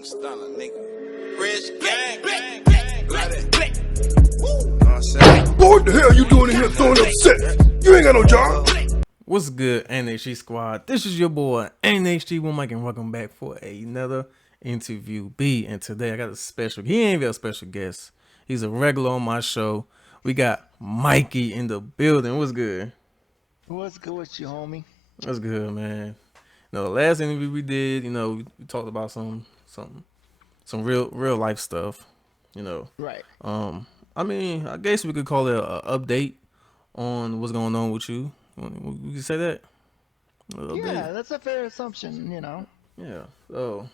I'm stunner, nigga. Rich gang, gang, gang, like that. Woo. Know what I'm saying? Boy, what the hell you doing in here throwing up set? You ain't got no job. What's good, NHG squad? This is your boy NHG OneMic, and welcome back for another interview B. And today I got a special. He ain't even a special guest. He's a regular on my show. We got Mikey in the building. What's good? What's good with you, homie? What's good, man? The last interview we did, we talked about some real life stuff. Right. I mean, I guess we could call it an update on what's going on with you. We can say that. Yeah, that's a fair assumption, Yeah. So,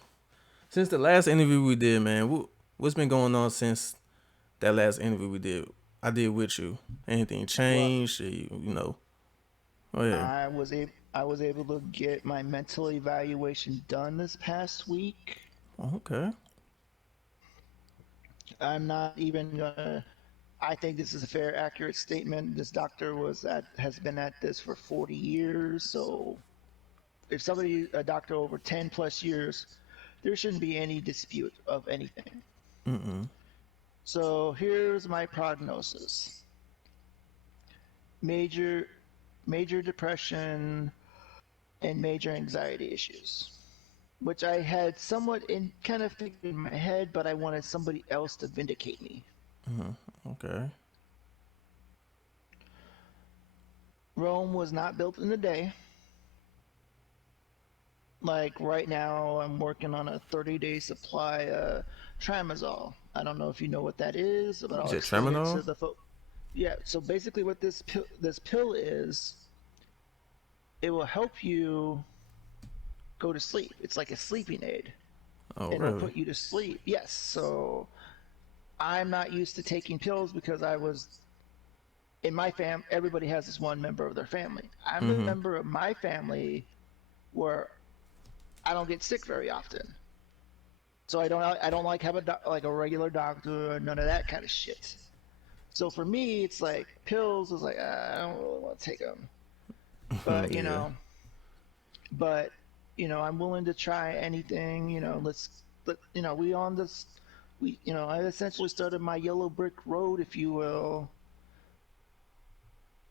since the last interview we did, man, what's been going on since that last interview I did with you? Anything changed? Well, Oh yeah. I was able to get my mental evaluation done this past week. Okay. I'm not even gonna. I think this is a fair, accurate statement. This doctor has been at this for 40 years. So, if a doctor over 10 plus years, there shouldn't be any dispute of anything. So here's my prognosis: major depression and major anxiety issues, which I had somewhat kind of figured in my head, but I wanted somebody else to vindicate me. Okay. Rome was not built in a day. Like right now, I'm working on a 30-day supply of tramadol. I don't know if you know what that is, but I'll explain it to the folks. Yeah, so basically what this pill is, it will help you go to sleep. It's like a sleeping aid. Oh, It'll really? put you to sleep. Yes. So I'm not used to taking pills because I was in my everybody has this one member of their family. I'm a member of my family where I don't get sick very often. So I don't like have like a regular doctor or none of that kind of shit. So for me, it's like pills is like I don't really want to take them, but Yeah. I'm willing to try anything. I essentially started my yellow brick road, if you will.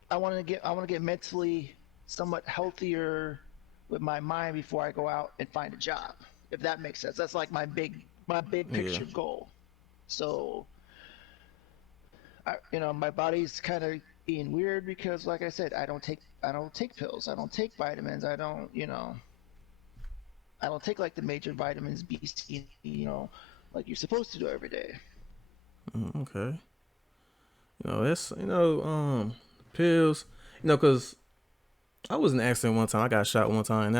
I want to get mentally somewhat healthier with my mind before I go out and find a job. If that makes sense, that's like my big picture goal. So my body's kind of being weird because, like I said, I don't take pills. I don't take vitamins. I don't take like the major vitamins B, C, like you're supposed to do every day. Okay. That's pills. Cause I was in an accident one time. I got shot one time.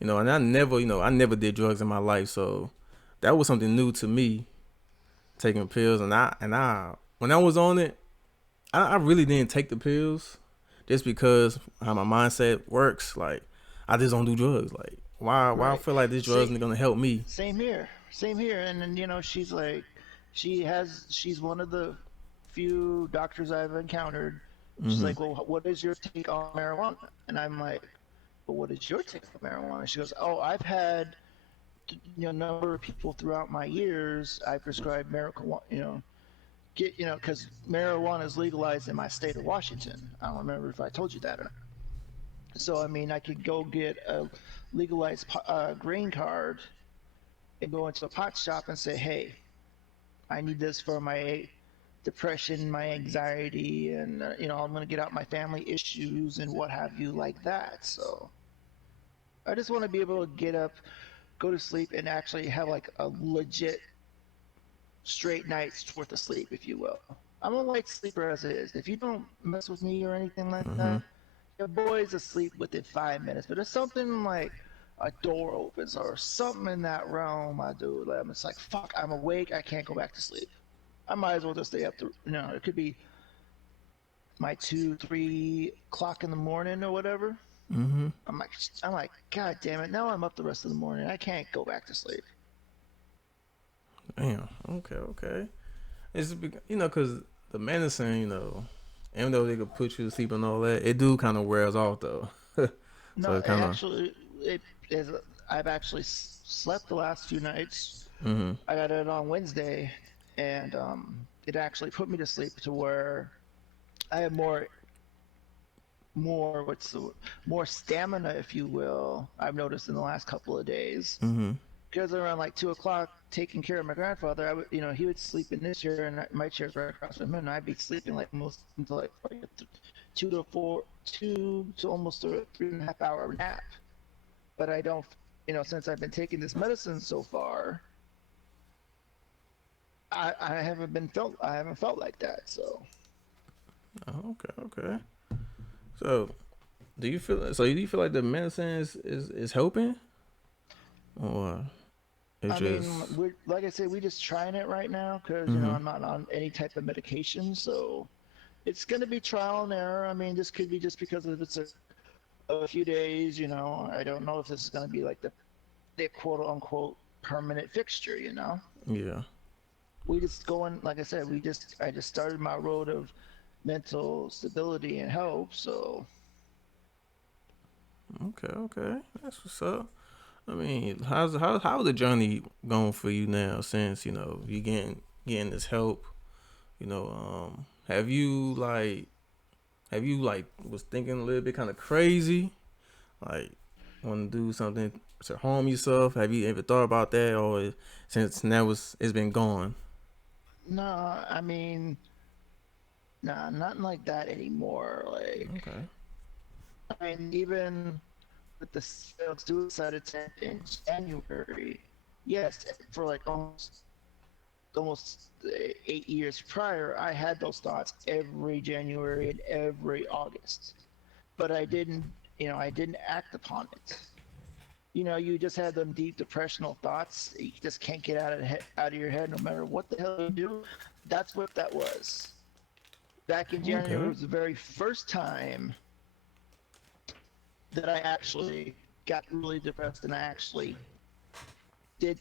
And I never did drugs in my life. So that was something new to me, taking pills. And when I was on it, I really didn't take the pills just because how my mindset works. Like, I just don't do drugs. Like, why I feel like this drug's gonna help me? Same here. And then she's like, she's one of the few doctors I've encountered. She's like, well, what is your take on marijuana? And I'm like, well, what is your take on marijuana? She goes, oh, I've had a number of people throughout my years. I prescribed marijuana, because marijuana is legalized in my state of Washington. I don't remember if I told you that or not. So I mean, I could go get a legalized grain card and go into a pot shop and say, hey, I need this for my depression, my anxiety, and I'm going to get out my family issues and what have you like that. So I just want to be able to get up, go to sleep, and actually have like a legit straight night's worth of sleep, if you will. I'm a light sleeper as it is. If you don't mess with me or anything like that, your boy's asleep within 5 minutes. But if something like a door opens or something in that realm, I do. I'm just like, fuck, I'm awake. I can't go back to sleep. I might as well just stay up to, it could be my 2-3 o'clock in the morning or whatever. I'm like, God damn it! Now I'm up the rest of the morning. I can't go back to sleep. Damn. Okay. It's because the medicine, even though they could put you to sleep and all that, it do kind of wears off though. No, I've actually slept the last few nights I got it on Wednesday, and it actually put me to sleep to where I have more what's the more stamina, if you will. I've noticed in the last couple of days because around like 2 o'clock, taking care of my grandfather, I would he would sleep in this chair, and my chair's right across from him, and I'd be sleeping like most until like 2 to almost a 3.5 hour nap. But I don't, since I've been taking this medicine so far, I haven't felt like that. So Oh, okay. So do you feel like the medicine is helping, or it I mean, just like I said, we just trying it right now because I'm not on any type of medication, so it's gonna be trial and error. I mean, this could be just because if it's a few days, I don't know if this is gonna be like the quote unquote permanent fixture. yeah. We just going, like I said, I just started my road of mental stability and help. So Okay, that's what's up. I mean, how's the journey going for you now? Since you getting this help, have you was thinking a little bit kind of crazy, like want to do something to harm yourself? Have you ever thought about that, or since now it's been gone? no, I mean, nah, nothing like that anymore. Like, Okay. I mean, even with the failed suicide attempt in January, yes, for like almost 8 years prior, I had those thoughts every January and every August, but I didn't act upon it. You just had them deep depressional thoughts. You just can't get out of your head, no matter what the hell you do. That's what that was. Back in January Okay. was the very first time that I actually got really depressed, and I actually did,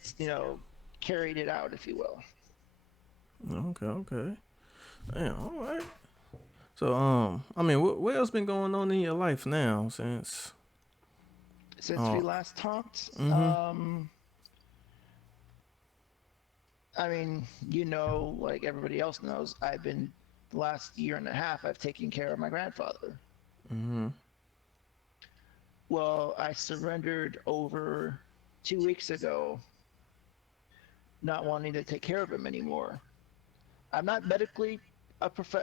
carried it out, if you will. Okay. Damn. All right. So I mean, what else been going on in your life now since? Since we Oh. last talked, Mhm. I mean, like everybody else knows, the last year and a half, I've taken care of my grandfather. Mhm. Well, I surrendered over 2 weeks ago, not wanting to take care of him anymore. I'm not medically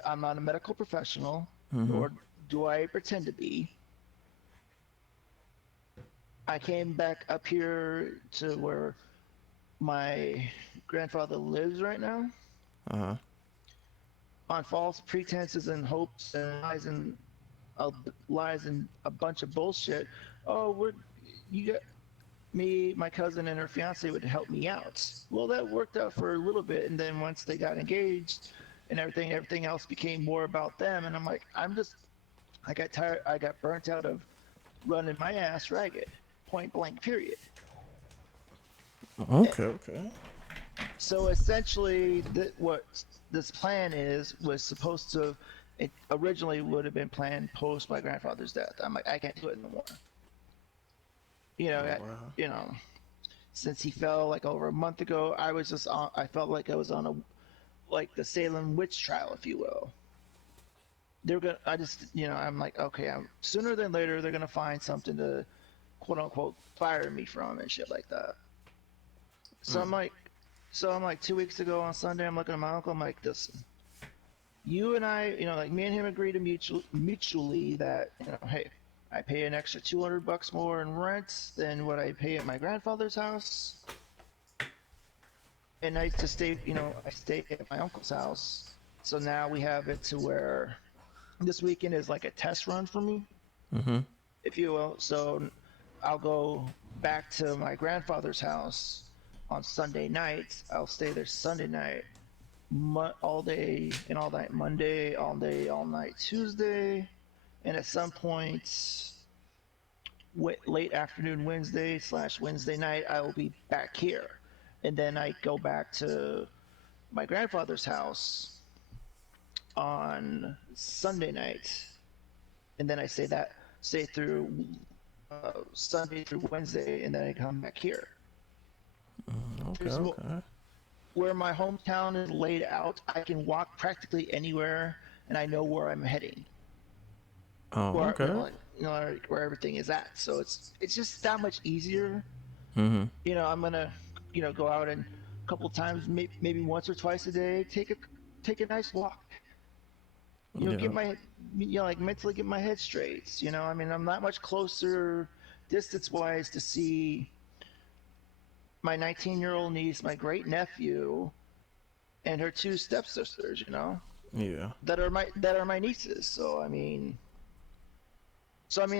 I'm not a medical professional, Mhm. nor do I pretend to be. I came back up here to where my grandfather lives right now Uh huh. on false pretenses and hopes and uh, lies and a bunch of bullshit. Oh, you got me, my cousin, and her fiance would help me out. Well, that worked out for a little bit, and then once they got engaged and everything else became more about them. And I'm like, I got tired, I got burnt out of running my ass ragged, point blank, period. Okay. So essentially, what this plan was supposed to. It originally would have been planned post my grandfather's death. I'm like, I can't do it no more. You know, Oh I, wow. you know, since he fell like over a month ago, I felt like I was on a like the Salem witch trial, if you will. They're gonna. I just, I'm like, okay, sooner than later they're gonna find something to quote unquote fire me from and shit like that. So I'm like, 2 weeks ago on Sunday, I'm looking at my uncle. I'm like, listen, you and I, like me and him agreed to mutually that, hey, I pay an extra $200 more in rent than what I pay at my grandfather's house, and I stay at my uncle's house. So now we have it to where this weekend is like a test run for me, Mhm. if you will. So I'll go back to my grandfather's house on Sunday night. I'll stay there Sunday night, all day and all night Monday, all day, all night Tuesday, and at some point, late afternoon Wednesday/Wednesday night, I will be back here, and then I go back to my grandfather's house on Sunday night, and then I stay through Sunday through Wednesday, and then I come back here. Okay, There's okay. where my hometown is laid out, I can walk practically anywhere, and I know where I'm heading, Oh, where okay. where everything is at. So it's just that much easier. Mm-hmm. I'm gonna go out and a couple times, maybe once or twice a day, take a nice walk. Get Yeah. my like mentally get my head straight. I mean, I'm not much closer distance wise to see my 19-year-old niece, my great nephew, and her two stepsisters. Yeah. That are my nieces. So I mean,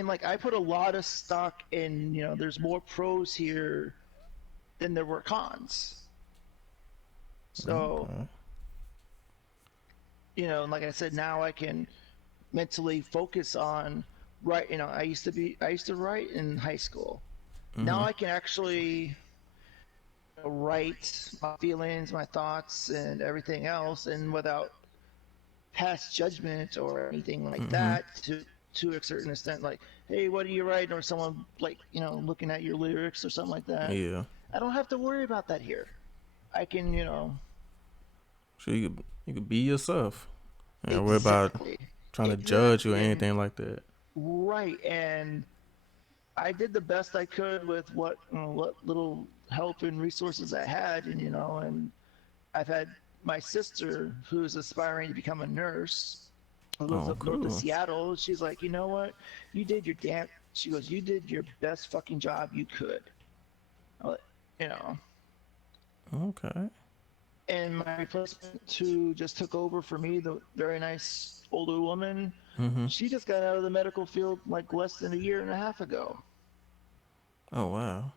like I put a lot of stock in. There's more pros here than there were cons. So Okay. and like I said, now I can mentally focus on write. I used to write in high school. Now Mm-hmm. I can actually write my feelings, my thoughts, and everything else, and without past judgment or anything like Mm-hmm. that to a certain extent, like, hey, what are you writing, or someone like looking at your lyrics or something like that. Yeah. I don't have to worry about that here. I can So you could be yourself. And don't worry about exactly trying to judge you or exactly and anything like that. right. And I did the best I could with what little help and resources I had, and I've had my sister who's aspiring to become a nurse, who lives Oh, up north of cool. Seattle. She's like, you know what? You did your damn. She goes, you did your best fucking job you could. Uh, You know. Okay. And my replacement, who just took over for me, the very nice older woman, Mm-hmm. she just got out of the medical field like less than a year and a half ago. Oh, wow.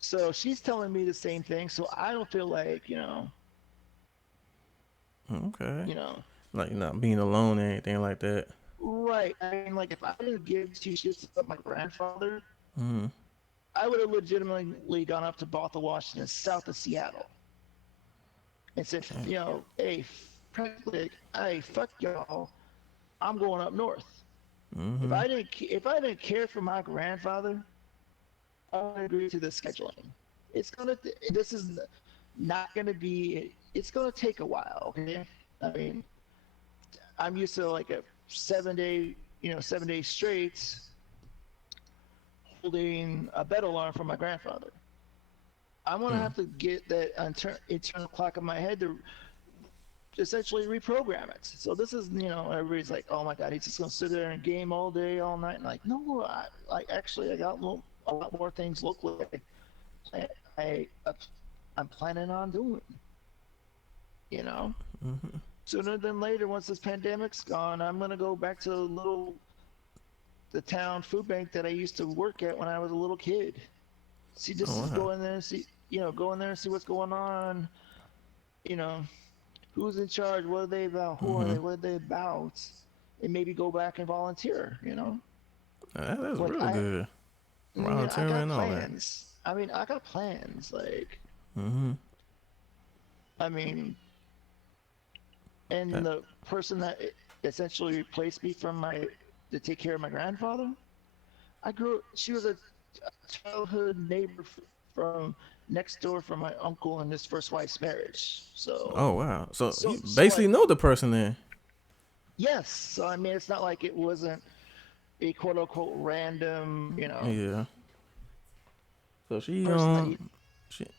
So she's telling me the same thing. So I don't feel like, Okay. you know, Like not being alone or anything like that. right. I mean, like if I didn't give two shits about my grandfather, Mm-hmm. I would have legitimately gone up to Bothell, Washington, south of Seattle, and said, hey, practically, hey, fuck y'all, I'm going up north. If Mm-hmm. I didn't care for my grandfather, I would agree to the scheduling. This is not gonna be. It's gonna take a while. Okay, I mean, I'm used to like a 7 day, 7 days straight holding a bed alarm for my grandfather. I'm gonna Mm. have to get that internal clock in my head to essentially reprogram it. So this is, everybody's like, oh my god, he's just gonna sit there and game all day, all night. And like, no, I got a lot more things locally. I, I, I'm planning on doing. You know, Mm-hmm. Sooner than later, once this pandemic's gone, I'm gonna go back to the town food bank that I used to work at when I was a little kid. See, Oh, just wow. go in there and see, go in there and see what's going on. You know, who's in charge? What are they about? Who are Mm-hmm. they? What are they about? And maybe go back and volunteer. That's Like real good. I Volunteering got and all that. plans. I mean, I got plans. Like, Mm-hmm. I mean, and That, the person that essentially replaced me to take care of my grandfather, she was a childhood neighbor from next door from my uncle and his first wife's marriage. So, oh, wow. So so, you so I, basically know the person then. yes. So I mean, it's not like it wasn't a quote unquote random, Yeah. So person that you.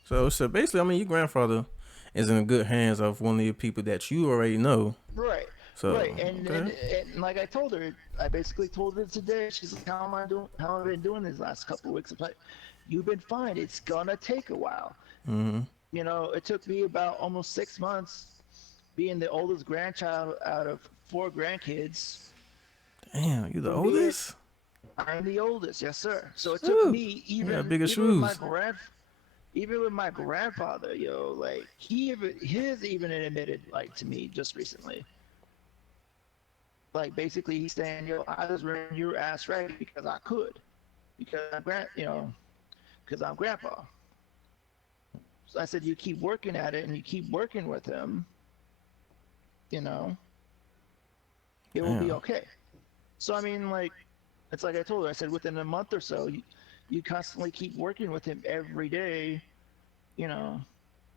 so basically, I mean, your grandfather is in good hands of one of the people that you already know. Right, right, So and like I told her, I basically told her today. She's like, "How am I doing? How have I been doing these last couple of weeks?" I'm like, "You've been fine. It's gonna take a while." mm-hmm. It took me about almost 6 months, being the oldest grandchild out of four grandkids, Damn, you the for me. oldest? I'm the oldest, yes, sir. So it took Shoot. me You got even bigger even with my shoes. grandfather, like his even admitted like to me just recently. Like basically he's saying, I just ran your ass right because I could. Because because I'm grandpa. So I said, you keep working at it and you keep working with him, you know, it will be Damn. okay. So I mean, like, it's like I told her. I said within a month or so, you constantly keep working with him every day, you know,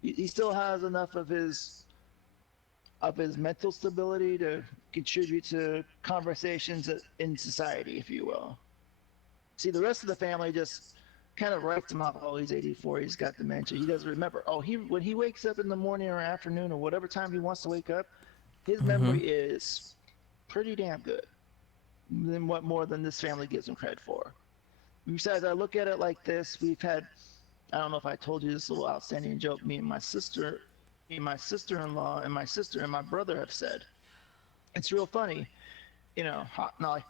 he still has enough of his mental stability to contribute to conversations in society, if you will. See, the rest of the family just kind of writes him off. Oh, he's 84. He's got dementia. He doesn't remember. Oh, when he wakes up in the morning or afternoon or whatever time he wants to wake up, his Mm-hmm. memory is pretty damn good. Than what more than this family gives him credit for. Besides, I look at it like this. We've had, I don't know if I told you this little outstanding joke. Me and my sister-in-law, and my sister and my brother have said. It's real funny, you know. Not like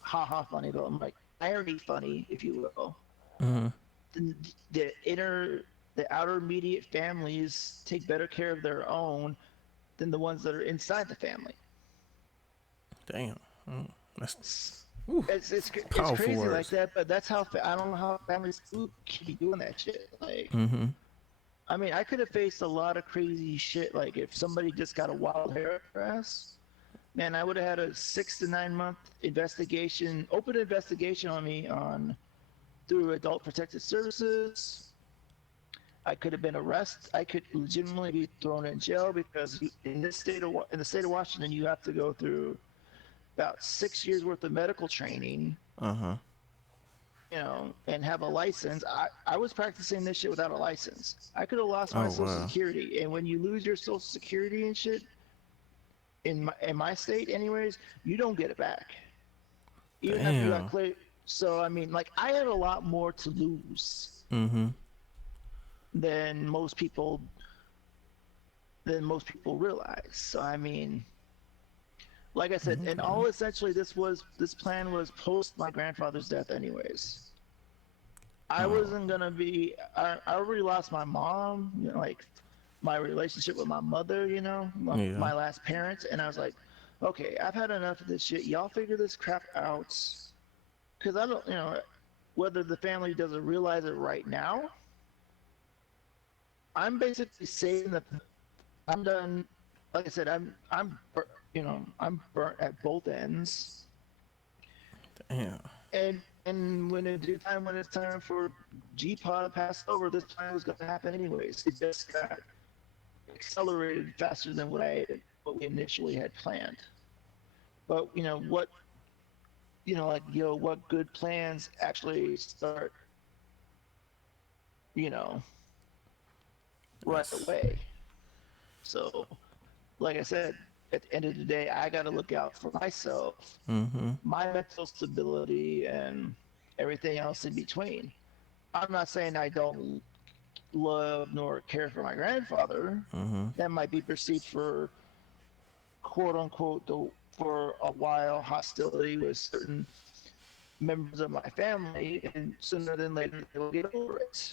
ha funny, but I'm like irony funny, if you will. Mm-hmm. The, the outer immediate families take better care of their own than the ones that are inside the family. Damn. That's It's powerful crazy words. like that, but that's how I don't know how families keep doing that shit. Like, Mm-hmm. I mean, I could have faced a lot of crazy shit. Like, if somebody just got a wild hair up their ass, man, I would have had a 6 to 9 month investigation, open investigation on me through Adult Protective Services. I could have been arrested. I could legitimately be thrown in jail because in the state of Washington, you have to go through about 6 years worth of medical training, Uh-huh. you know, and have a license. I was practicing this shit without a license. I could have lost my Oh, Social wow. Security, and when you lose your Social Security and shit in my state, anyways, you don't get it back. Even after you got Damn. clear. So I mean, like, I had a lot more to lose Mm-hmm. than most people realize. So I mean, like I said, and Okay. all essentially this plan was post my grandfather's death, anyways. I Oh, wasn't gonna be. I already lost my mom, you know, like my relationship with my mother, you know, yeah. my last parents, and I was like, okay, I've had enough of this shit. Y'all figure this crap out, because I don't, you know, whether the family doesn't realize it right now. I'm basically saying that I'm done. Like I said, you know, I'm burnt at both ends. Damn. And when in due time, when it's time for G-Pod to pass over, this plan was going to happen anyways. It just got accelerated faster than what we initially had planned. But you know what, like, what good plans actually start, you know, right That's. away. So, like I said, at the end of the day, I got to look out for myself, Mm-hmm. my mental stability, and everything else in between. I'm not saying I don't love nor care for my grandfather. Mm-hmm. That might be perceived for quote unquote for a while hostility with certain members of my family, and sooner than later they will get over it.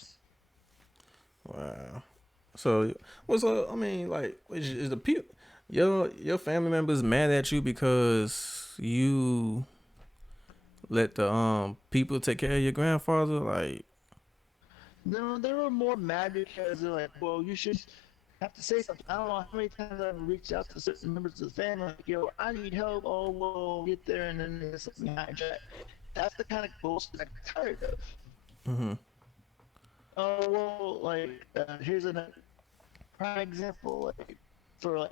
Wow. So, what's up? I mean, like, is the people, your family members mad at you because you let the people take care of your grandfather? Like, No, they were more mad because they're like, well, you should have to say something. I don't know how many times I've reached out to certain members of the family, like, yo, I need help. Oh, well, get there, and then they just let me hijack. That's the kind of bullshit I get tired of. mm-hmm. Oh, well, like, here's a prime example. Like, for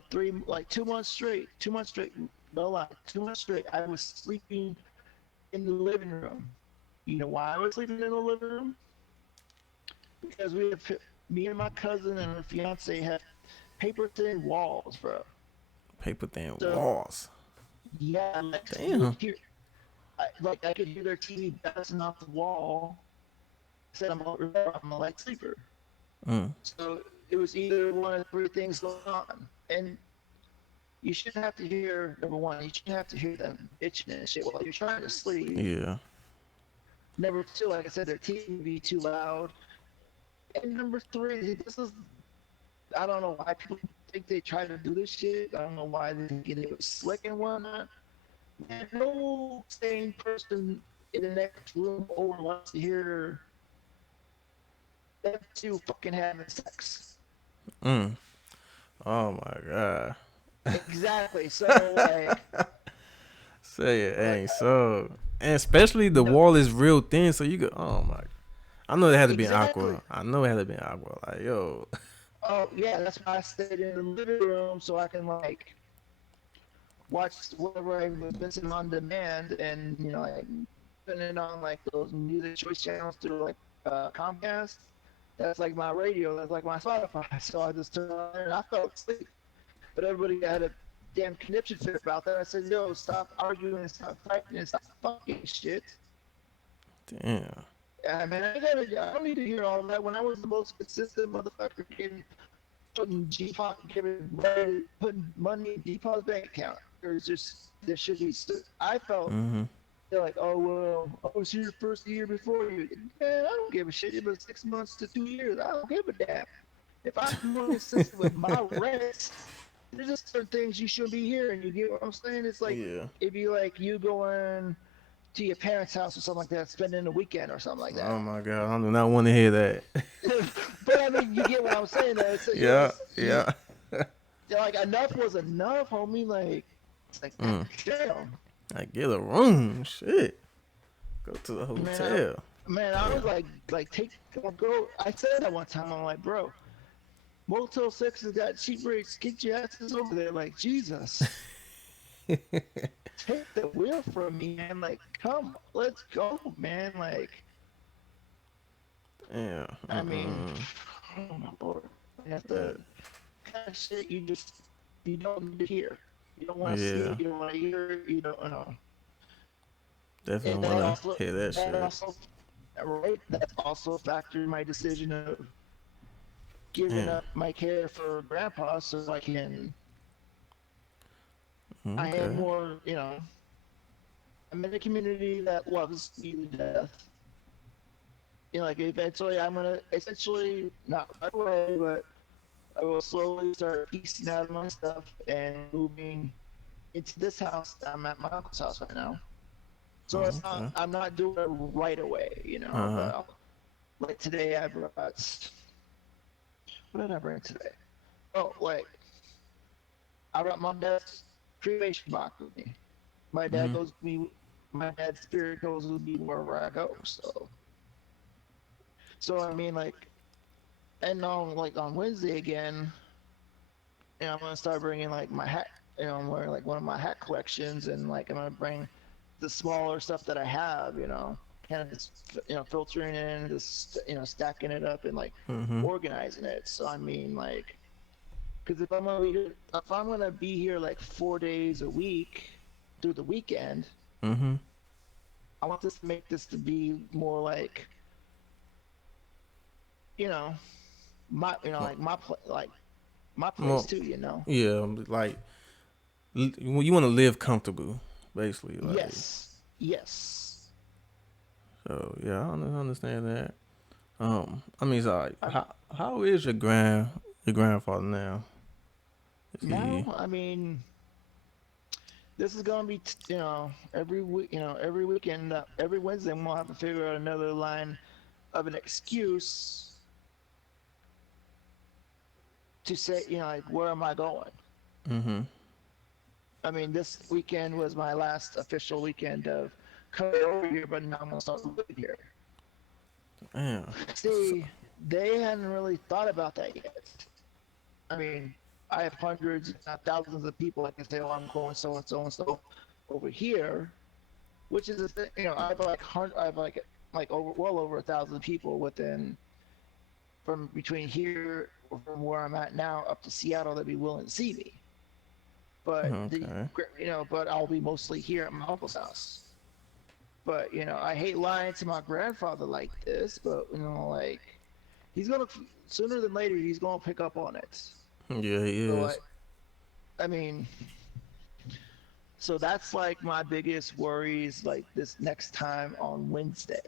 like 2 months straight, no lie, 2 months straight, I was sleeping in the living room. You know why I was sleeping in the living room? Because me and my cousin and her fiance have paper thin walls, bro. Paper thin So walls. yeah, like you would Damn. hear, I could hear their TV bouncing off the wall. I said I'm a light sleeper, Mm. so it was either one of three things going on, and you shouldn't have to hear number one. You shouldn't have to hear them bitching and shit while you're trying to sleep. Yeah. Number two, like I said, their TV would be too loud. And number three, this is I don't know why people think they try to do this shit. I don't know why they think it was slick and whatnot. Man, no sane person in the next room over wants to hear them two fucking having sex. Mm. Oh my god. Exactly. So Say it like ain't so. And especially the no, wall is real thin, so you go. Oh my. I know it had to be Exactly. awkward. I know it had to be awkward. Like, yo. Oh yeah, that's why I stayed in the living room so I can like watch whatever I was missing on demand, and like putting it on like those music choice channels through like Comcast. That's like my radio. That's like my Spotify. So I just turned on there and I fell asleep. But everybody had a damn conniption fit about that. I said, "Yo, stop arguing and stop fighting and stop fucking shit." Damn. I mean, I don't need to hear all that. When I was the most consistent motherfucker getting putting G-Pop, putting money in G-Pop's bank account, there should be. I felt Mhm. they're like, oh well, I was here first year before you. Man, I don't give a shit. It was 6 months to 2 years. I don't give a damn. If I'm more consistent with my rents, there's just certain things you shouldn't be hearing. You get what I'm saying? It's like Yeah. it'd be like you going to your parents' house or something like that, spending a weekend or something like Oh that. my god, I do not want to hear that. But I mean, you get what I'm saying. Though. It's Yeah, you yeah. like enough was enough, homie. Like it's like Mm. damn, I get a room. Shit. Go to the man. hotel. I was like take go. I said that one time. I'm like, bro, Motel 6 has got cheap rates. Get your asses over there. Like Jesus, take the wheel from me, man. Like come, let's go, man. Like Yeah. I mean, oh my lord, that's the kind of shit you don't need to hear. You don't want to see. Yeah. You don't want to hear. You don't know. And Definitely that wanna also hear that that shit. also right. That's also a factor in my decision of giving Yeah. up my care for grandpa so I can. I am Okay. more, I'm in a community that loves me to death. Like eventually I'm gonna essentially not right away, but I will slowly start piecing out my stuff and moving into this house. I'm at my uncle's house right now, so it's not. Okay. I'm not doing it right away, Uh-huh. But like today, I brought. What did I bring today? Oh, like I brought my dad's cremation box with me. My dad Mhm. goes with me. My dad's spirit goes with me wherever I go. So I mean, like, and on like on Wednesday again, I'm gonna start bringing like my hat. I'm wearing like one of my hat collections, and like I'm gonna bring the smaller stuff that I have. Kind of just filtering in, just stacking it up and like Mhm. organizing it. So I mean, like, because if I'm gonna be here like 4 days a week through the weekend, Mhm. I want this to make this to be more like, you know, my, like like my place Well, too. yeah, like you want to live comfortable, basically. Like, Yes, yes. so yeah, I understand that. I mean, so like, I, how is your grandfather now? Is he? Now, I mean, this is gonna be, every week, every weekend, every Wednesday, we'll have to figure out another line of an excuse to say, like, where am I going? Mhm. I mean, this weekend was my last official weekend of coming over here, but now I'm gonna start living here. Damn. So, See, they hadn't really thought about that yet. I mean, I have hundreds, if not thousands of people that can say, "Oh, I'm going so and so over here," which is a thing. I have like over well over 1,000 people within from between here from where I'm at now up to Seattle that be willing to see me. But okay. but I'll be mostly here at my uncle's house. But I hate lying to my grandfather like this, but like he's gonna sooner than later he's gonna pick up on it. Yeah, he So is. like, I mean, so that's like my biggest worries like this next time on Wednesday.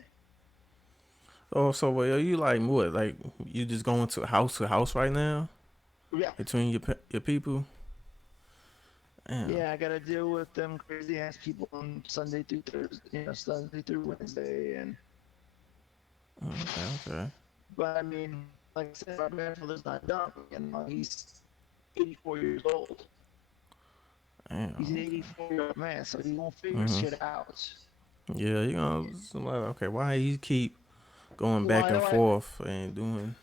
Oh, so well, are you like what? Like you just going to house right now Yeah. between your people? Damn. Yeah, I gotta deal with them crazy ass people on Sunday through Thursday, Sunday through Wednesday, and Okay. Okay. but I mean, like I said, my grandfather's not dumb. He's 84 years old. He's an Damn. 84-year-old man, so he won't figure Mhm. shit out. Yeah, you know, somebody, okay, why he keep going back and Why forth and doing.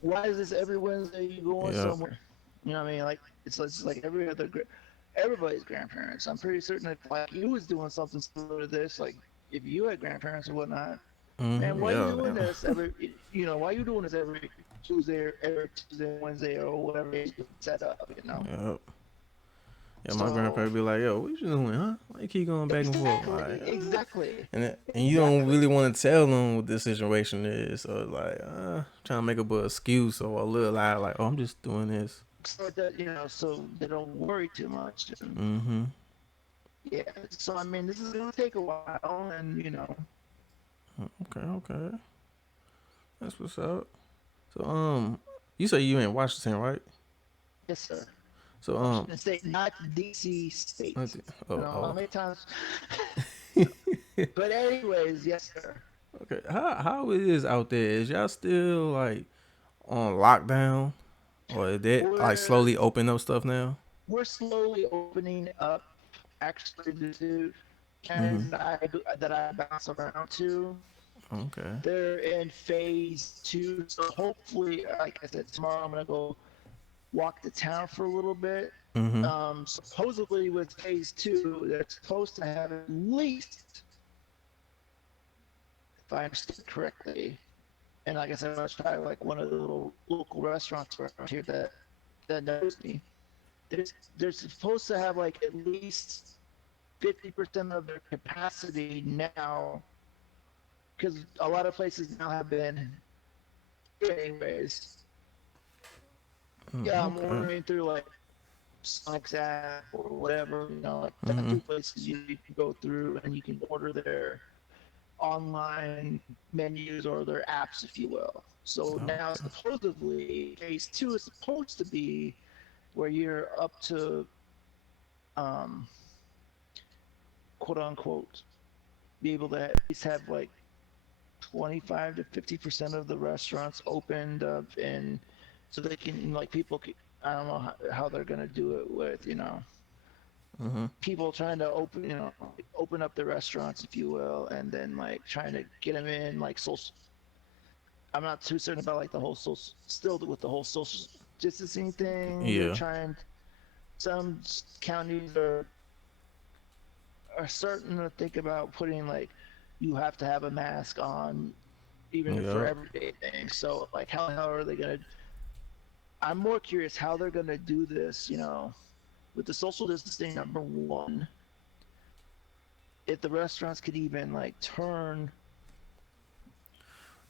why is this every Wednesday you going Yeah. somewhere? You know what I mean? Like it's like every other everybody's grandparents. I'm pretty certain if like you was doing something similar to this, like if you had grandparents or whatnot, man, why you Yeah. doing this every? You know, why you doing this every Tuesday, Wednesday, or whatever it's set up? You know. Yeah. Yeah, my grandpa So be like, "Yo, what you doing, huh? Why you keep going back and forth?" Like, exactly, and you don't really exactly. want to tell them what the situation is, so it's like, trying to make up an excuse or a little lie, like, "Oh, I'm just doing this." So that so they don't worry too much. And Mm-hmm. yeah, so I mean, this is gonna take a while, and Okay, okay, that's what's up. So, you say you in Washington, right? yes, sir. So, Washington State, not DC State. I don't know how oh, many times, but anyways, yes, sir. okay. How it is out there? Is y'all still like on lockdown, or is that like We're slowly open up stuff now? we're slowly opening up. Actually, the two Mm-hmm. counties that I bounce around to, Okay. they're in phase two. So hopefully, like I said, tomorrow I'm gonna go walk the town for a little bit. Mm-hmm. Supposedly with phase two, they're supposed to have at least, if I understood correctly, and like I said, I was trying like one of the little local restaurants around here that knows me. They're supposed to have like at least 50% of their capacity now, because a lot of places now have been, anyways. Yeah, I'm Okay. ordering through like Sonic's app or whatever, like that Mm-hmm. through places you can go through and you can order their online menus or their apps, if you will. So now Okay. supposedly phase two is supposed to be where you're up to um, quote unquote be able to at least have like 25 to 50% of the restaurants opened up, and so they can like people can, I don't know how they're gonna do it with Mm-hmm. people trying to open up the restaurants, if you will, and then like trying to get them in like social. I'm not too certain about like the whole social, still with the whole social distancing thing. They're Yeah. trying. Some counties are starting to think about putting like you have to have a mask on even for Yep. everyday things. So like how are they gonna? I'm more curious how they're gonna do this. With the social distancing, number one, if the restaurants could even like turn,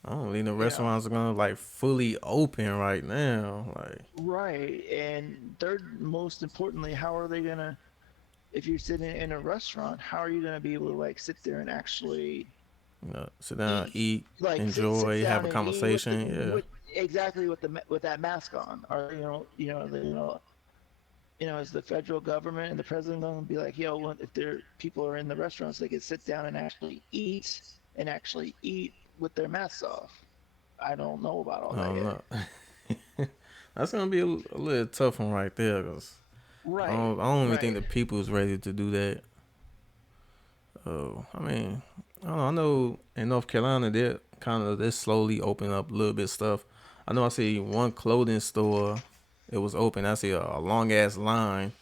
I don't think the you know, restaurants are gonna like fully open right now. Like, right. And third, most importantly, how are they gonna? If you're sitting in a restaurant, how are you gonna be able to like sit there and actually sit down, eat? eat, Like sit enjoy, have down a and eat with conversation. Yeah. with exactly with that mask on. Or is the federal government and the president going to be like, yo, well, if there people are in the restaurants, they can sit down and actually eat with their masks off. I don't know about all I that don't yet. know. That's gonna be a little tough one right there, cause Right, I don't even think right, the people is ready to do that. I mean, I don't know. I know in North Carolina they're slowly opening up a little bit of stuff. I know I see one clothing store, it was open. I see a long ass line.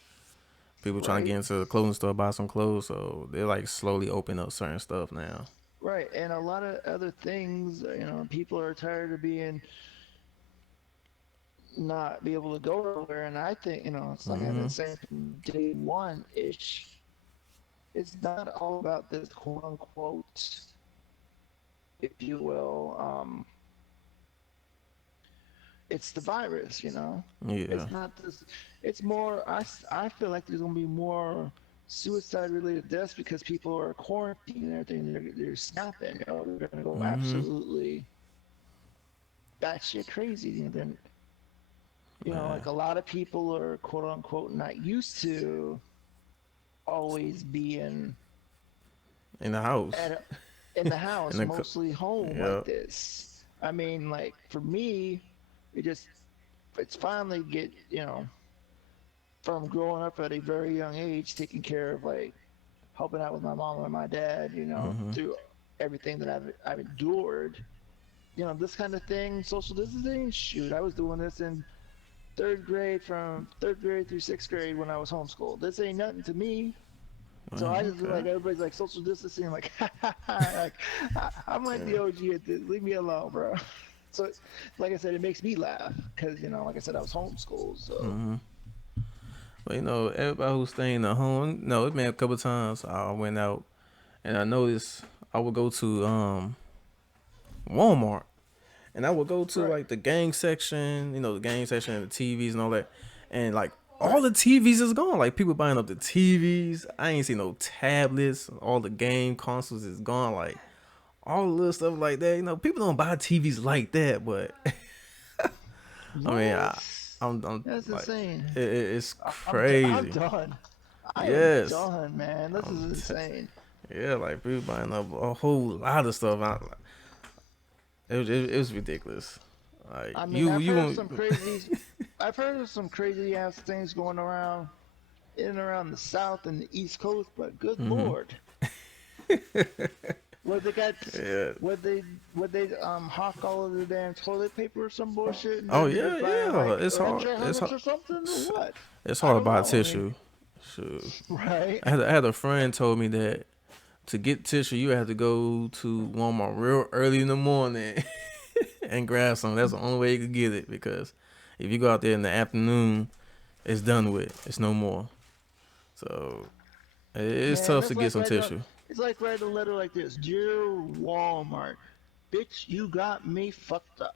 People trying to right, get into the clothing store buy some clothes, so they're like slowly opening up certain stuff now. right. And a lot of other things, people are tired of being not be able to go nowhere. And I think, it's like I've been Mhm. saying from day one ish, it's not all about this quote unquote, if you will, it's the virus. Yeah. It's not this, it's more, I feel like there's going to be more suicide related deaths because people are quarantined and everything. They're snapping, they're going to go Mhm. absolutely batshit crazy. And then, like Man. a lot of people are quote unquote not used to always being In the house. at in the In house, the mostly home like yeah. this. I mean, like for me, it just it's finally from growing up at a very young age, taking care of like helping out with my mom and my dad, Mhm. through everything that I've endured. this kind of thing, social distancing. Shoot, I was doing this in third grade, from third grade through sixth grade when I was homeschooled. This ain't nothing to me. So I just like, everybody's like social distancing. I'm like, ha ha ha. Like, I'm like the OG at this. Leave me alone, bro. So, like I said, it makes me laugh because like I said, I was homeschooled. So. But everybody who's staying at home, it's been a couple of times I went out and I noticed I would go to Walmart and I would go to like the game section, the game section and the TVs and all that, and like all the TVs is gone. Like people buying up the TVs. I ain't seen no tablets. All the game consoles is gone. Like all the little stuff like that. People don't buy TVs like that, but I mean, I'm That's like, insane. it's crazy. I'm done. I Yes. am done, man. This is insane. Yeah, like people buying up a whole lot of stuff. It was ridiculous. Like I mean, I've heard of some crazy ass things going around in and around the South and the East Coast, but good Lord. Where they got, where they hawk all of the damn toilet paper or some bullshit. And Oh then yeah, just buy, like, it's hard. It's hard or something or what? It's I hard don't to buy know. tissue. Shoot. Right. I had a friend told me that to get tissue you have to go to Walmart real early in the morning and grab some. That's the only way you could get it, because if you go out there in the afternoon, it's done with. It's no more. So it's tough to get some tissue. It's like write a letter like this: Dear Walmart, bitch, you got me fucked up.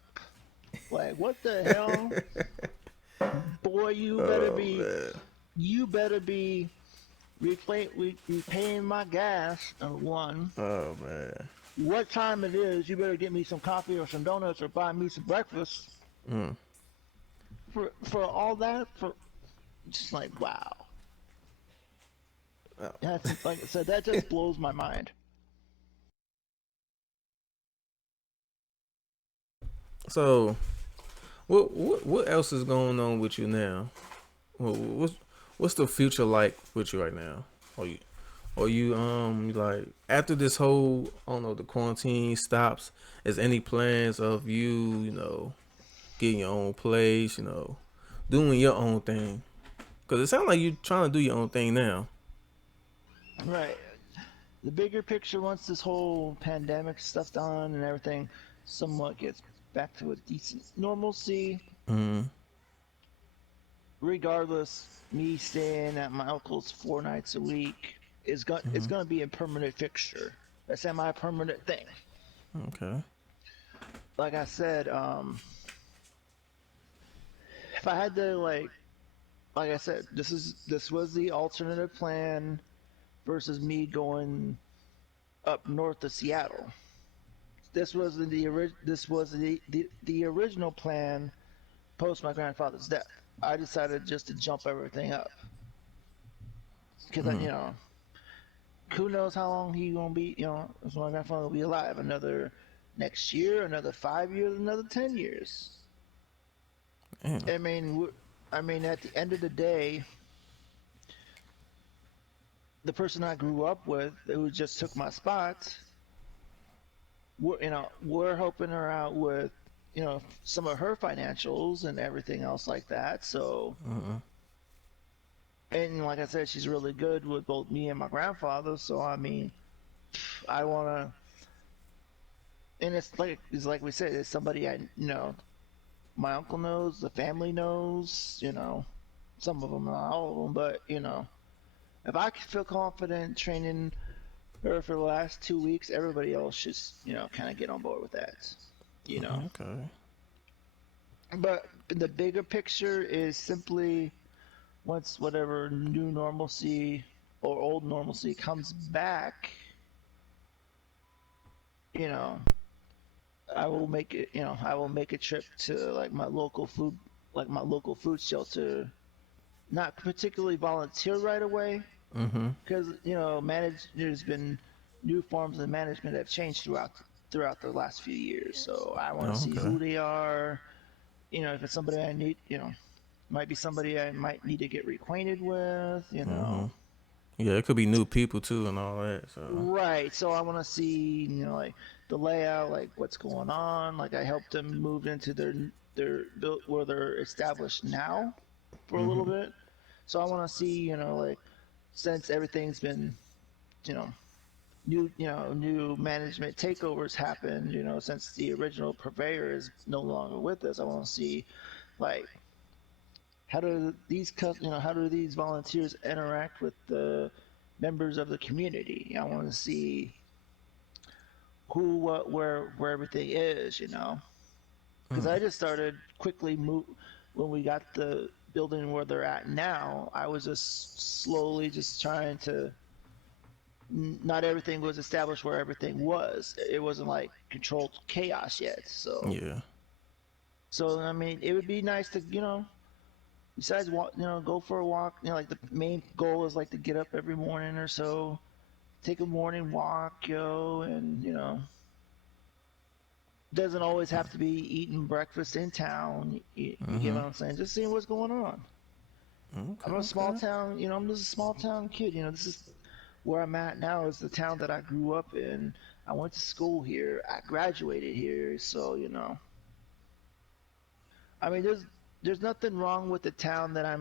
Like, what the hell? Boy, you better be repaying my gas. One. Oh man. What time it is? You better get me some coffee or some donuts or buy me some breakfast. For all that, for just like, wow. That's, like I said, that just blows my mind. So, what else is going on with you now? What's the future like with you right now? Are you like, after this whole, I don't know, the quarantine stops, is any plans of you getting your own place, doing your own thing? Because it sounds like you're trying to do your own thing now. Right. The bigger picture, once this whole pandemic stuff done and everything somewhat gets back to a decent normalcy, regardless, me staying at my uncle's 4 nights a week is it's gonna be a permanent fixture. A semi-permanent thing. Okay. Like I said, if I had to like I said, this was the alternative plan versus me going up north of Seattle. This was the original plan post my grandfather's death. I decided just to jump everything up because who knows how long he gonna be. If my grandfather will be alive, another next year, another 5 years, another 10 years. Damn. I mean, at the end of the day, the person I grew up with, who just took my spot, we're helping her out with, some of her financials and everything else like that. So, and like I said, she's really good with both me and my grandfather. So I mean, I wanna, and it's like we said, it's somebody my uncle knows, the family knows, some of them, not all of them, but if I could feel confident training her for the last 2 weeks, everybody else should, kind of get on board with that, Okay. But the bigger picture is simply, once whatever new normalcy or old normalcy comes back, I will make it, I will make a trip to like my local food shelter. Not particularly volunteer right away, because there's been new forms of management that have changed throughout the last few years. So I want to see who they are. If it's somebody I need, might be somebody I might need to get reacquainted with. Yeah, it could be new people too and all that. So. Right. So I want to see, like the layout, like what's going on. Like I helped them move into their built where they're established now for a little bit. So I want to see, like since everything's been, you know, new management takeovers happened, since the original purveyor is no longer with us. I want to see, like, how do these volunteers interact with the members of the community? I want to see who, what, where everything is, because I just started quickly move when we got the building where they're at now. I was just slowly just trying to. Not everything was established where everything was. It wasn't like controlled chaos yet. So, Yeah. I mean, it would be nice to, besides walk, go for a walk. Like the main goal is like to get up every morning or so, take a morning walk, and doesn't always have to be eating breakfast in town. You get what I'm saying? Just seeing what's going on. Okay, I'm a small town, I'm just a small town kid. This is where I'm at now. Is the town that I grew up in. I went to school here. I graduated here. So I mean, there's nothing wrong with the town that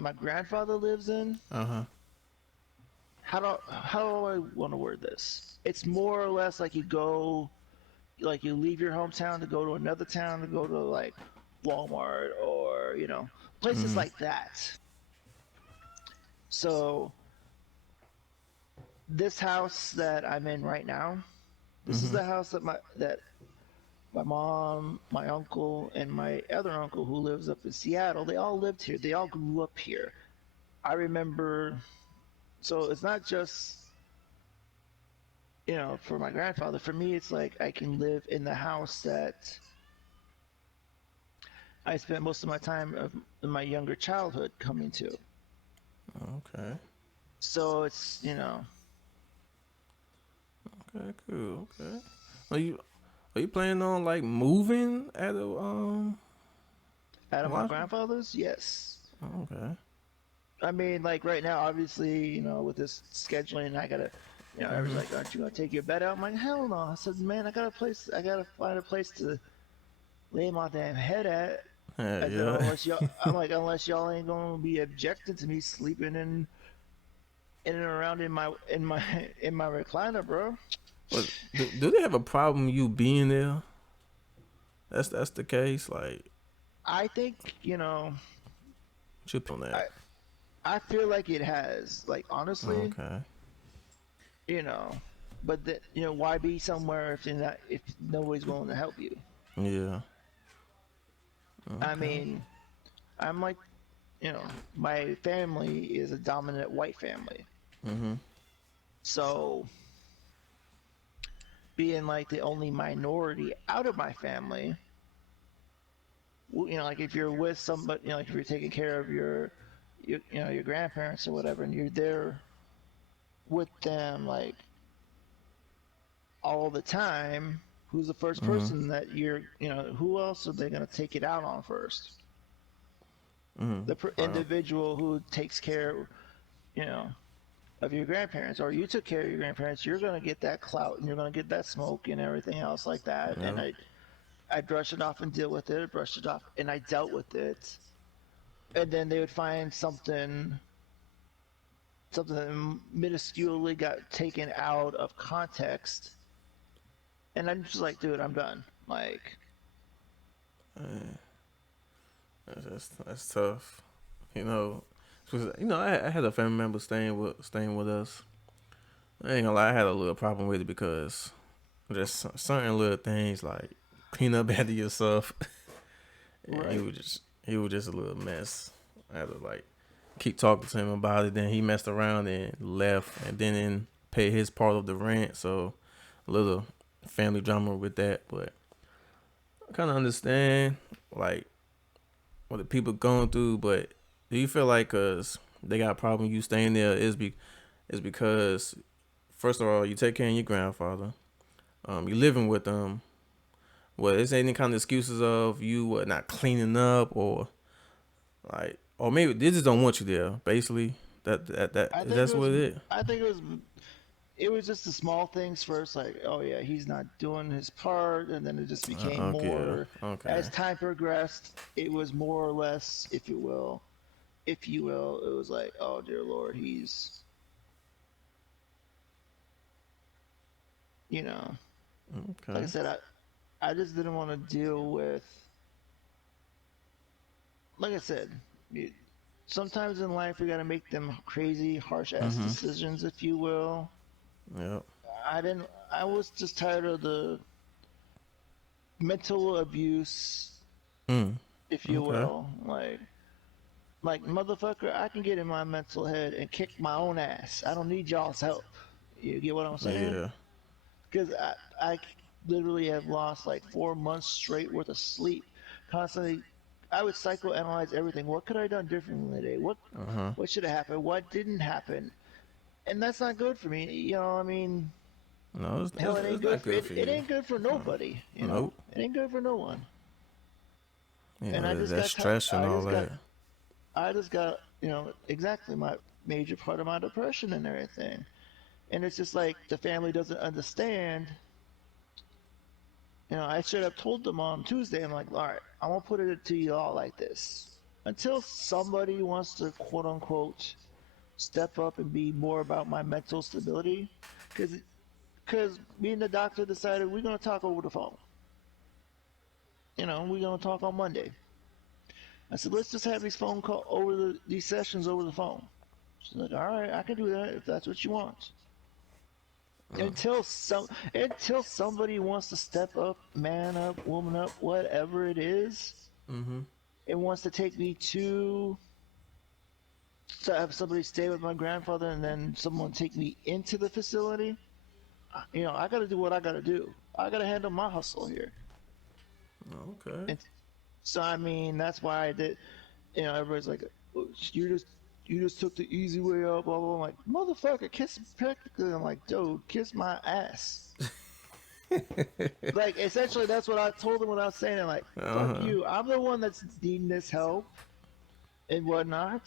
my grandfather lives in. How do I want to word this? It's more or less like you leave your hometown to go to another town to go to like Walmart or places like that. So this house that I'm in right now, this is the house that my mom, my uncle, and my other uncle who lives up in Seattle, they all lived here. They all grew up here. I remember, so it's not just, for my grandfather. For me, it's like I can live in the house that I spent most of my time of my younger childhood coming to. Okay. So it's, Okay, cool. Okay. Are you planning on like moving out of my What? grandfather's? Yes. Okay. I mean, like right now, obviously, with this scheduling, I gotta, everyone's like, "Aren't you gonna take your bed out?" I'm like, "Hell no!" I said, "Man, I gotta find a place to lay my damn head at." Yeah, I said, yeah. unless y'all ain't gonna be objecting to me sleeping in and around in my recliner, bro. But do they have a problem you being there? That's the case. Like, I think, what you on that? I I feel like it has, like honestly, Okay. you know, but why be somewhere if nobody's willing to help you? Yeah. I Okay. mean, I'm like, my family is a dominant white family, so being like the only minority out of my family, like if you're with somebody, like if you're taking care of your grandparents or whatever, and you're there with them like all the time, who's the first person that who else are they going to take it out on first? The Wow. individual who takes care, you know, of your grandparents, or you took care of your grandparents, you're going to get that clout and you're going to get that smoke and everything else like that. And Yeah. I brush it off and deal with it, brush it off, and I dealt with it. And then they would find something that minusculely got taken out of context. And I'm just like, dude, I'm done. Like, That's tough. You know, 'cause, I had a family member staying with us. I ain't gonna lie, I had a little problem with it because just certain little things like clean up after yourself. And right. he was just a little mess. I had to like keep talking to him about it. Then he messed around and left, and then didn't pay his part of the rent. So a little family drama with that, but I kind of understand like what the people going through. But do you feel like cause they got a problem you staying there is because first of all you take care of your grandfather, you living with them. Well, is there any kind of excuses of you not cleaning up or like, or maybe they just don't want you there, basically. I think That's what it is. I think it was just the small things first, like, oh yeah, he's not doing his part, and then it just became Okay, more. okay. As time progressed, it was more or less, if you will, it was like, oh dear Lord, he's, you know, like I Okay. said, I just didn't want to deal with, like I said, sometimes in life we got to make them crazy, harsh ass Mhm. decisions, if you will. Yep. I didn't. I was just tired of the mental abuse, Mm. if you Okay. will. Like motherfucker, I can get in my mental head and kick my own ass. I don't need y'all's help. You get what I'm saying? Yeah. Because I literally have lost like 4 months straight worth of sleep. Constantly, I would psychoanalyze everything. What could I have done differently today? Uh huh. What should have happened? What didn't happen? And that's not good for me. You know, I mean, No, hell, it ain't it's good not for good for it you. ain't good for nobody. You know, Nope. it ain't good for no one. You And know that stress and all that. I just got, exactly my major part of my depression and everything. And it's just like the family doesn't understand. I should have told them on Tuesday. I'm like, all right, I'm gonna put it to you all like this. Until somebody wants to quote unquote step up and be more about my mental stability, because me and the doctor decided we're gonna talk over the phone. We're gonna talk on Monday. I said, let's just have these phone call over these sessions over the phone. She's like, all right, I can do that if that's what you want. Until somebody wants to step up, man up, woman up, whatever it is, Mhm. it wants to take me to have somebody stay with my grandfather and then someone take me into the facility. I got to do what I got to do. I got to handle my hustle here. Okay. And so I mean, that's why I did. Everybody's like, "Oh, you just took the easy way up, blah blah." I'm like, motherfucker, kiss practically. I'm like, dude, kiss my ass. Like, essentially, that's what I told him when I was saying it. Like, Uh fuck huh. you. I'm the one that's needing this help and whatnot.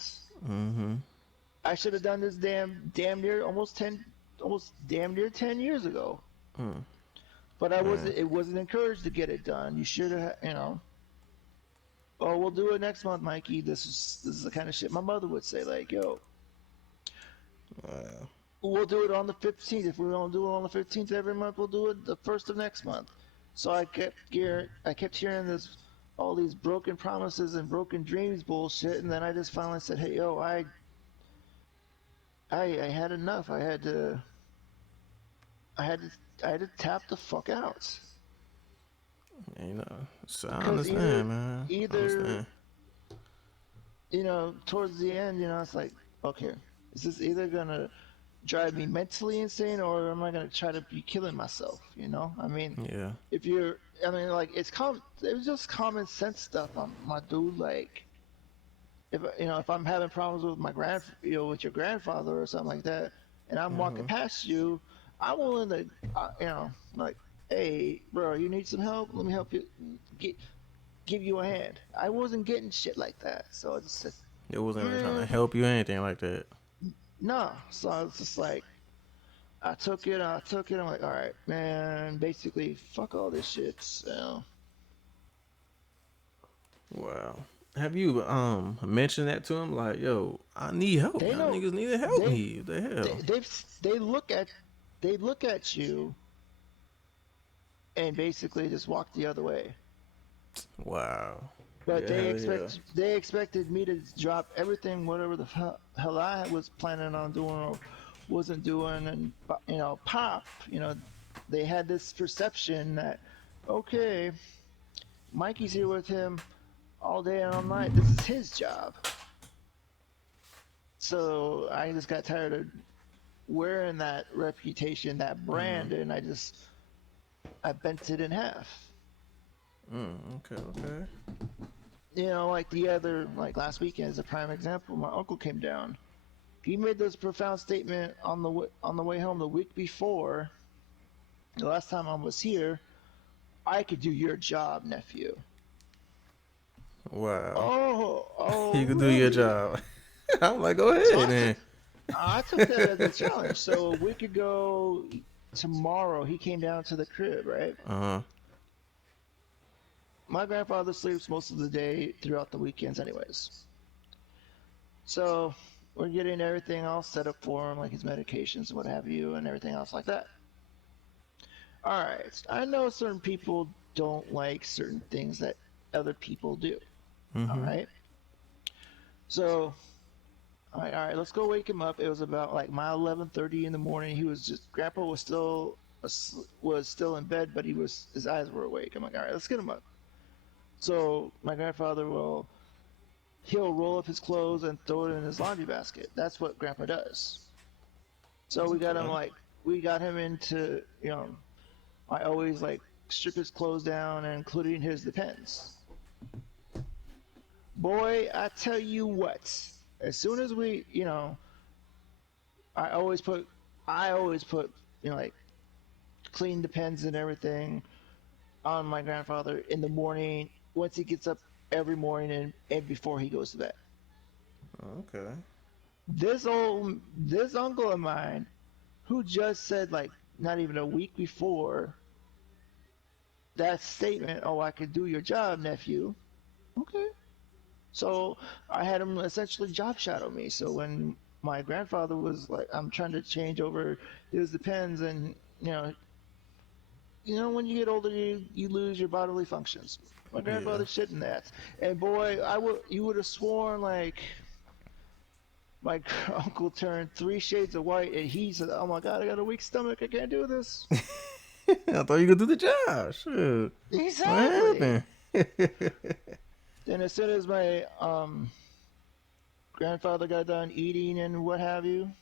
Mhm. I should have done this damn near almost damn near 10 years ago. Mm. But Man. it wasn't encouraged to get it done. You should have. Oh, we'll do it next month, Mikey. This is the kind of shit my mother would say. Like, yo, Wow. we'll do it on the 15th. If we don't do it on the 15th every month, we'll do it the first of next month. So I kept hearing all these broken promises and broken dreams bullshit, and then I just finally said, hey, yo, I had enough. I had to, I had to tap the fuck out. So I Because understand, man. I either, understand. towards the end, it's like, okay, is this either gonna drive me mentally insane or am I gonna try to be killing myself? I mean, Yeah. if you're, I mean, like it was just common sense stuff, my dude. Like, if I'm having problems with with your grandfather or something like that, and I'm walking Mhm. past you, I'm willing to, like, hey, bro, you need some help? Let me help you. Get, give you a hand. I wasn't getting shit like that, so I just said, It wasn't even trying to mm, help you or anything like that. no. So I was just like, I took it. I'm like, all right, man. Basically, fuck all this shit. So Wow. Have you mentioned that to him? Like, yo, I need help. they Y'all know niggas need to help they me. What the they hell? they look at you and basically just walk the other way. Wow. But Yeah, hell yeah. they expected me to drop everything, whatever the hell I was planning on doing or wasn't doing, and pop. They had this perception that, okay, Mikey's here with him all day and all night. This is his job. So I just got tired of wearing that reputation, that Mhm. brand, and I bent it in half. Okay. Okay. Like last weekend is a prime example. My uncle came down. He made this profound statement on the way home the week before. The last time I was here, I could do your job, nephew. Wow. Oh, You can do your really? job. I'm like, go So ahead, man. I took that as a challenge. So a week ago tomorrow, he came down to the crib, right? Uh-huh. My grandfather sleeps most of the day throughout the weekends, anyways. So we're getting everything all set up for him, like his medications and what have you, and everything else like that. All right. I know certain people don't like certain things that other people do. All Mm-hmm. right. So, all right, let's go wake him up. It was about like my 11:30 in the morning. He was just Grandpa was still in bed, but his eyes were awake. I'm like, all right, let's get him up. So my grandfather he'll roll up his clothes and throw it in his laundry basket. That's what Grandpa does. So Okay. we got him into I always like strip his clothes down, including his depends. Boy, I tell you what, as soon as I always put, I always put, like clean depends and everything on my grandfather in the morning once he gets up every morning and before he goes to bed. Okay. This uncle of mine who just said like not even a week before that statement, oh, I could do your job, nephew. Okay. So I had him essentially job shadow me. So when my grandfather was like, I'm trying to change over his depends, and when you get older, you lose your bodily functions. My Yeah. grandfather shit in that, and boy, you would have sworn like my uncle turned 3 shades of white, and he said, "Oh my God, I got a weak stomach. I can't do this." I thought you could do the job. Shoot. What Exactly. happened? Then as soon as my grandfather got done eating and what have you,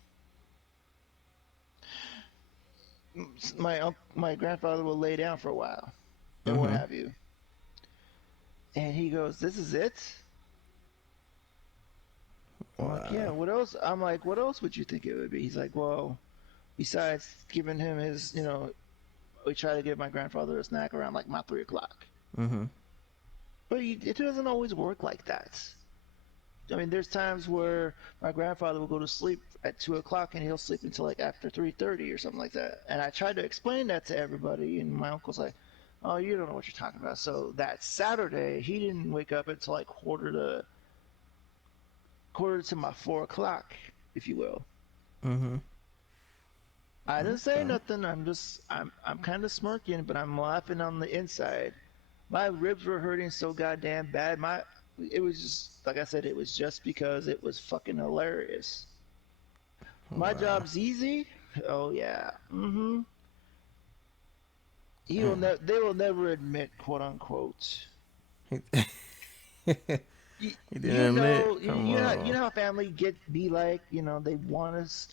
my grandfather will lay down for a while and what Mm-hmm. have you. And he goes, "This is it?" I'm like, "Yeah, Wow. what else?" I'm like, "What else would you think it would be?" He's like, "Well, besides giving him we try to give my grandfather a snack around like my 3 o'clock. Mm-hmm. But it doesn't always work like that. I mean, there's times where my grandfather will go to sleep at 2 o'clock and he'll sleep until like after 3:30 or something like that. And I tried to explain that to everybody, and my uncle's like, "Oh, you don't know what you're talking about." So that Saturday, he didn't wake up until like quarter to my 4 o'clock, if you will. Mm-hmm. I didn't say Okay. nothing. I'm kind of smirking, but I'm laughing on the inside. My ribs were hurting so goddamn bad. It was just like I said. It was just because it was fucking hilarious. My Wow. job's easy. Oh yeah. Mm-hmm. Damn. They will never admit, quote unquote. He, You, he you didn't admit. know, Come you on. know how family be like. They want us.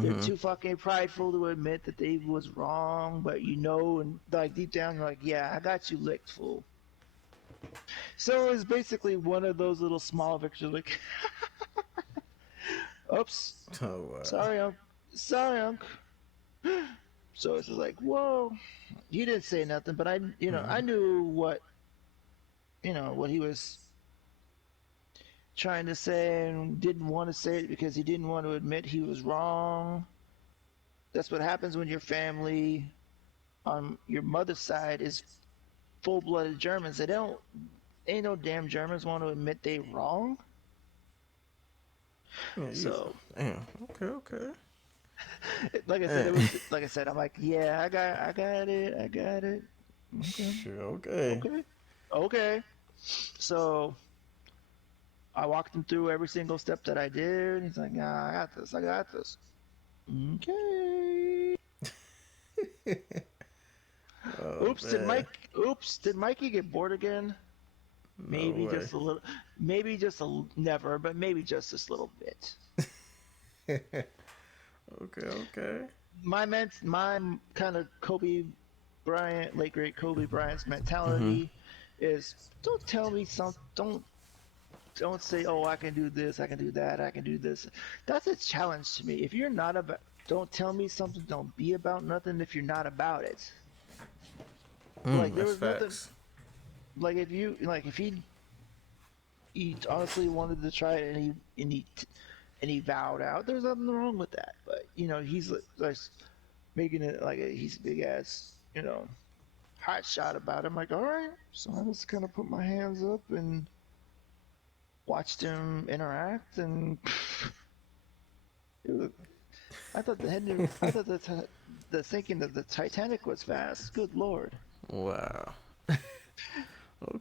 They're Mm-hmm. too fucking prideful to admit that they was wrong, but and like deep down, you're like, yeah, I got you licked, fool. So it's basically one of those little small victories, like, oops, Oh wow. sorry, sorry, unc. So it's just like, whoa. He didn't say nothing, but I Mm-hmm. knew what he was trying to say and didn't want to say it because he didn't want to admit he was wrong. That's what happens when your family on your mother's side is full-blooded Germans. Ain't no damn Germans want to admit they wrong. Yeah, you. So, Damn. Okay. Okay. like I said, it Damn. was like I said. I'm like, yeah, I got it. Okay, Sure. Okay. okay, okay. So I walked him through every single step that I did. He's like, nah, I got this. I got this. Okay. Oh man. Oops, did Mikey get bored again? No Maybe way. just a little. Maybe just never, but maybe just this little bit. Okay. Okay. My kind of Kobe Bryant, late great Kobe Bryant's Mm-hmm. mentality is don't tell me something. Don't say, oh, I can do this, I can do that, I can do this. That's a challenge to me. If you're not about, don't tell me something. Don't be about nothing if you're not about it. Like there That's was nothing. facts. Like if he honestly wanted to try it, and and he vowed out. There's nothing wrong with that, but he's like making it like he's a big ass, hot shot about it. I'm like, all right. So I just kind of put my hands up and watched him interact, and it was, I thought the sinking of the Titanic was fast. Good lord. Wow.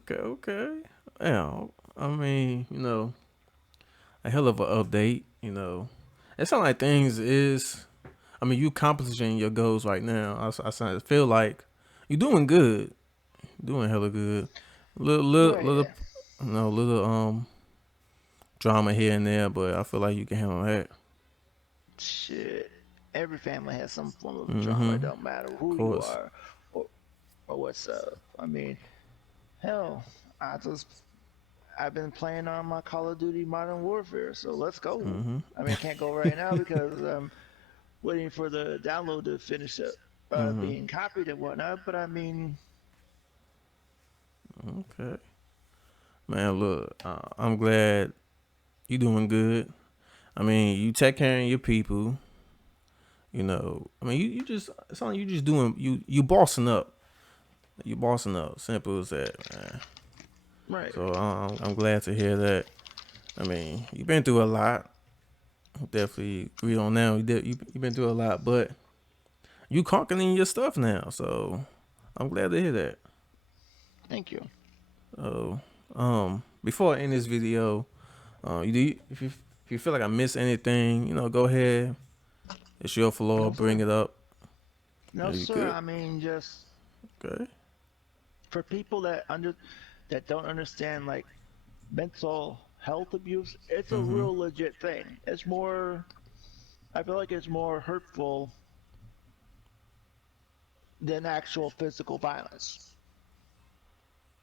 Okay. Yeah, I mean, a hell of an update. It sounds like things is. I mean, you accomplishing your goals right now. I feel like you're doing good, doing hella good. Right. Little, little drama here and there, but I feel like you can handle that. Shit. Every family has some form of drama. It Mm-hmm. don't matter Of who you course. are or, or what's up. I mean, hell, I've been playing on my Call of Duty Modern Warfare, so let's go. Mm-hmm. I mean, I can't go right now because I'm waiting for the download to finish up Mm-hmm. being copied and whatnot. But I mean, Okay. Man, look, I'm glad you doing good. I mean, you take care of your people. I mean, you just it's not like you just doing you bossing up. You bossing up. Simple as that, man. right. So I'm glad to hear that. I mean, you've been through a lot. Definitely agree on that. You've been through a lot, but you conquering your stuff now. So I'm glad to hear that. Thank you. So before I end this video, if you feel like I missed anything, go ahead. It's your floor. No, Bring sir. it up. No, Are you sir. good? I mean, just Okay. for people that don't understand like mental health abuse, it's a Mhm. real legit thing. It's more. I feel like it's more hurtful than actual physical violence.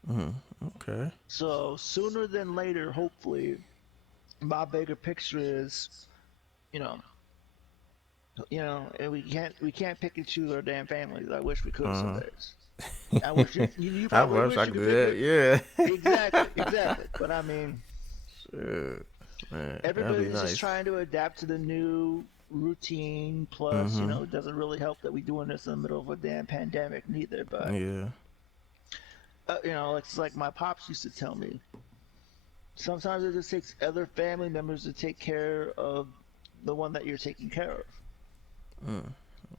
Mhm. Okay. So sooner than later, hopefully, my bigger picture is, you know, and we can't pick and choose our damn families. I wish we could some Uh days. I wish you I probably wish I wish you could could do pick that. it. Yeah. Exactly. But I mean, Shit. Man, that'd be everybody's just nice. trying to adapt to the new routine. Plus, Mhm. it doesn't really help that we're doing this in the middle of a damn pandemic neither. But Yeah. it's like my pops used to tell me. Sometimes it just takes other family members to take care of the one that you're taking care of. Mm.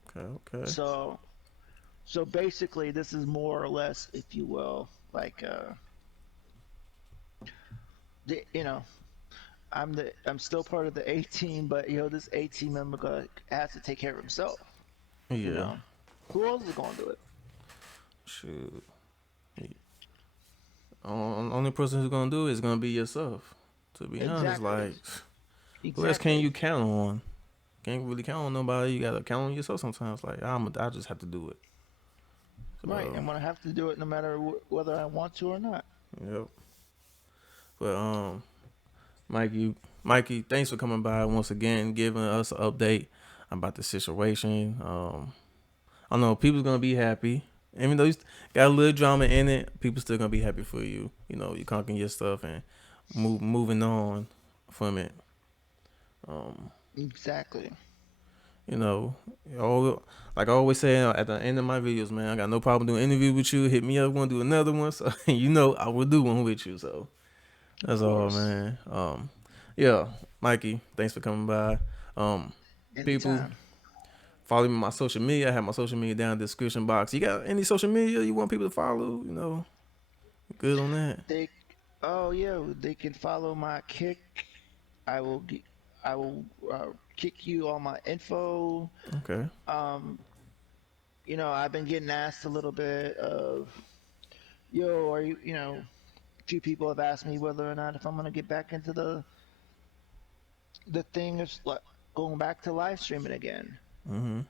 Okay. Okay. So basically, this is more or less, if you will, like the, I'm still part of the A team, but this A team member has to take care of himself. You Yeah. know, who else is gonna do it? Shoot. Only person who's gonna do it is gonna be yourself. To be honest, Exactly, like who else can exactly. you count on? Can't really count on nobody. You gotta count on yourself sometimes. Like I just have to do it. Right, So I'm gonna have to do it no matter whether I want to or not. yep. But Mikey, Mikey, thanks for coming by once again, giving us an update about the situation. I know people's gonna be happy, even though you got a little drama in it. People still gonna be happy for you. You conquering your stuff and moving on from it. Um, Exactly. you know, like I always say at the end of my videos, man, I got no problem doing an interview with you. Hit me up, want to do another one. So I will do one with you. So Of that's all, course. man. Yeah, Mikey, thanks for coming by. People, Anytime. follow me on my social media. I have my social media down in the description box. You got any social media you want people to follow? Good on that. They, oh yeah, they can follow my kick. I will, I will kick you all my info. Okay. Um, I've been getting asked a little bit of, yo, are you, a few people have asked me whether or not if I'm gonna get back into the thing of like going back to live streaming again. Mhm.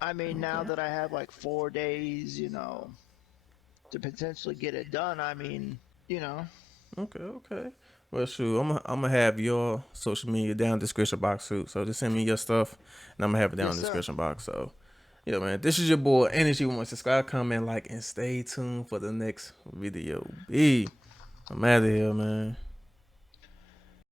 I mean, now Okay. that I have like 4 days, to potentially get it done. I mean, you know, Okay. Okay. Well, shoot, I'm gonna have your social media down in the description box too. So just send me your stuff, and I'm gonna have it down yes, in the sir. description box. So, yeah, man, this is your boy Energy. Want to subscribe, comment, like, and stay tuned for the next video. I'm out of here, man.